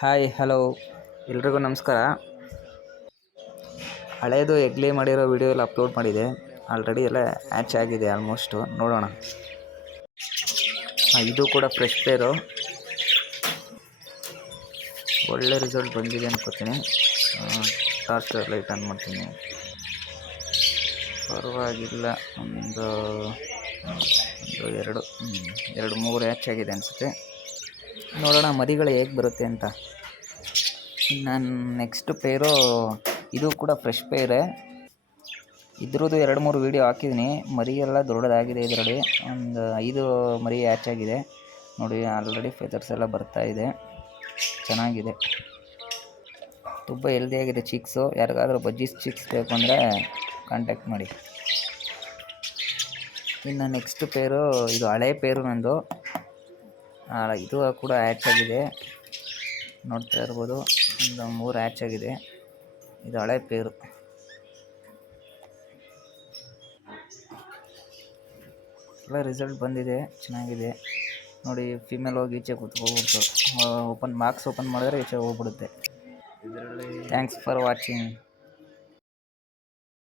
Hi hello ಎಲ್ರಿಗೂ ನಮಸ್ಕಾರ. ಹಳೇದು ಎಗ್ಲಿ ಮಾಡಿರೋ ವಿಡಿಯೋ ಎಲ್ಲ ಅಪ್ಲೋಡ್ ಮಾಡಿದೆ. ಆಲ್ರೆಡಿ ಎಲ್ಲ ಹ್ಯಾಚ್ ಆಗಿದೆ ಆಲ್ಮೋಸ್ಟು. ನೋಡೋಣ. ಇದು ಕೂಡ ಫ್ರೆಶ್ ಪೇರು. ಒಳ್ಳೆ ರಿಸಲ್ಟ್ ಬಂದಿದೆ ಅನ್ಕೋತೀನಿ. ಟಾರ್ಚ್ ಲೈಟ್ ಆನ್ ಮಾಡ್ತೀನಿ. ಪರವಾಗಿಲ್ಲ. ಒಂದು ಎರಡು ಮೂರು ಹ್ಯಾಚ್ ಆಗಿದೆ ಅನಿಸುತ್ತೆ. ನೋಡೋಣ ಮರಿಗಳು ಹೇಗೆ ಬರುತ್ತೆ ಅಂತ. ನಾನು ನೆಕ್ಸ್ಟ್ ಪೇರು ಇದು ಕೂಡ ಫ್ರೆಶ್ ಪೇರೇ. ಇದ್ರದ್ದು 2-3 ವೀಡಿಯೋ ಹಾಕಿದ್ದೀನಿ. ಮರಿ ಎಲ್ಲ ದೊಡ್ಡದಾಗಿದೆ. ಇದರಲ್ಲಿ ಒಂದು 5 ಮರಿ ಹ್ಯಾಚ್ ಆಗಿದೆ ನೋಡಿ. ಆಲ್ರೆಡಿ ಫೆದರ್ಸ್ ಎಲ್ಲ ಬರ್ತಾ ಇದೆ. ಚೆನ್ನಾಗಿದೆ, ತುಂಬ ಹೆಲ್ದಿಯಾಗಿದೆ ಚಿಕ್ಸು. ಯಾರಿಗಾದರೂ ಬಜ್ಜೀಸ್ ಚಿಕ್ಸ್ ಬೇಕು ಅಂದರೆ ಕಾಂಟ್ಯಾಕ್ಟ್ ಮಾಡಿ. ಇನ್ನು ನೆಕ್ಸ್ಟ್ ಪೇರು ಇದು ಹಳೆ ಪೇರು ನಂದು. ಇದು ಕೂಡ ಹ್ಯಾಚ್ ಆಗಿದೆ, ನೋಡ್ತಾ ಇರ್ಬೋದು. ಒಂದು 3 ಹ್ಯಾಚ್ ಆಗಿದೆ. ಇದು ಹಳೆ ಪೇರು. ಎಲ್ಲ ರಿಸಲ್ಟ್ ಬಂದಿದೆ, ಚೆನ್ನಾಗಿದೆ ನೋಡಿ. ಫಿಮೇಲ್ ಹೋಗಿ ಈಚೆ ಕೂತ್ಕೊಬಿಡ್ತು. ಬಾಕ್ಸ್ ಓಪನ್ ಮಾಡಿದ್ರೆ ಈಚೆ ಹೋಗ್ಬಿಡುತ್ತೆ. Thanks for watching.